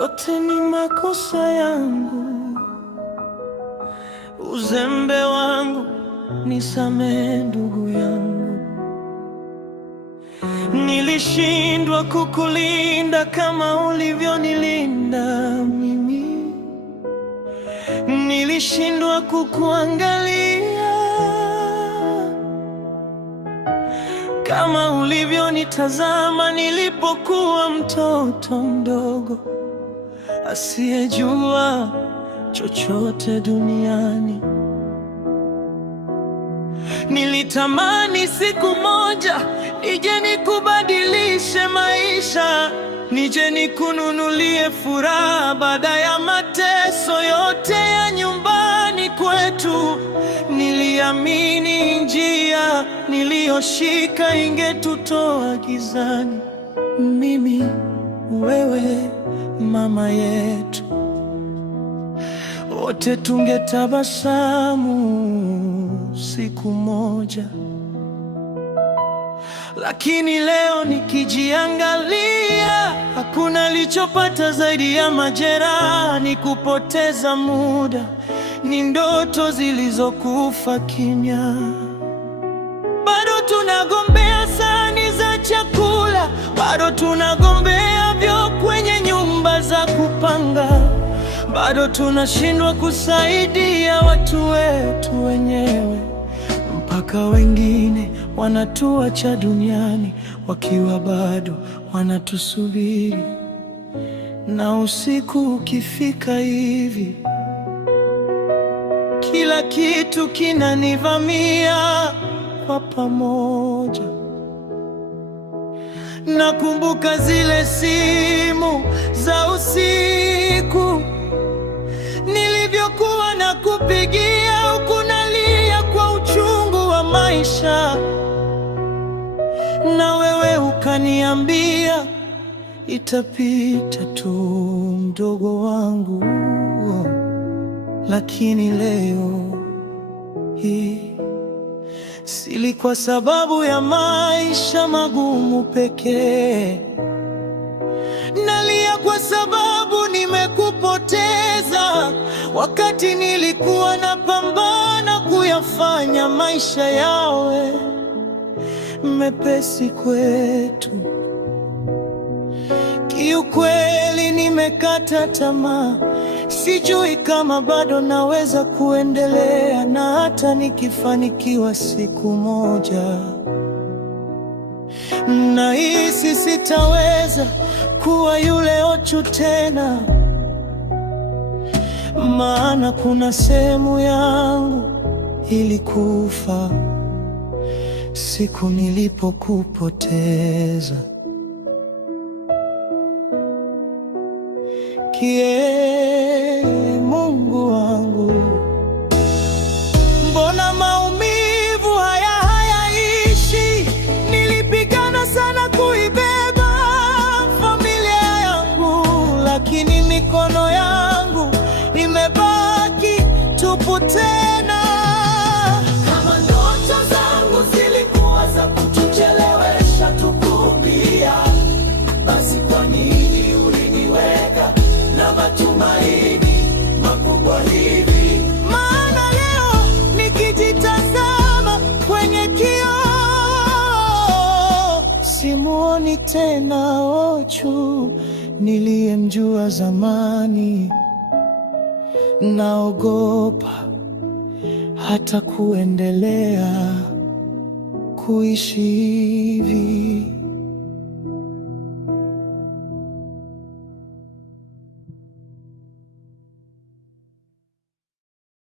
yote ni makosa yangu, uzembe wangu, nisamehe ndugu yangu. Nilishindwa kukulinda kama ulivyonilinda mimi, nilishindwa kukuangalia kama ulivyonitazama nilipokuwa mtoto mdogo asiyejua chochote duniani. Nilitamani siku moja nije nikubadilishe maisha, nije nikununulie furaha baada ya mateso yote ya nyumbani kwetu. Niliamini njia niliyoshika ingetutoa gizani, mimi, wewe, mama yetu, wote tungetabasamu siku moja. Lakini leo nikijiangalia, hakuna nilichopata zaidi ya majeraha, ni kupoteza muda, ni ndoto zilizokufa kimya. Bado tunagombea sahani za chakula, bado tunagombea vyoo kwenye nyumba za kupanga, bado tunashindwa kusaidia watu wetu wenyewe, mpaka wengine wanatuacha duniani wakiwa bado wanatusubiri. Na usiku ukifika hivi, kila kitu kinanivamia kwa pamoja. Nakumbuka zile simu za usiku nilivyokuwa nakupigia, huku nalia kwa uchungu wa maisha, na wewe ukaniambia itapita tu mdogo wangu. Lakini leo hii sili kwa sababu ya maisha magumu pekee, nalia kwa sababu nimekupoteza wakati nilikuwa napambana kuyafanya maisha yawe mepesi kwetu. Kiukweli nimekata tamaa, sijui kama bado naweza kuendelea, na hata nikifanikiwa siku moja, nahisi sitaweza kuwa yule Ochu tena, maana kuna sehemu yangu ilikufa siku nilipokupoteza. Mungu wangu, mbona maumivu haya hayaishi? Nilipigana sana kuibeba familia yangu, lakini mikono yangu imebaki tupu tena. Kama ndoto zangu zilikuwa za kutuchelewesha tukupia, basi kwa nini uliniweka na matumaini makubwa hivi? Maana leo nikijitazama kwenye kioo, simuoni tena Ochu niliyemjua zamani. Naogopa hata kuendelea kuishi hivi.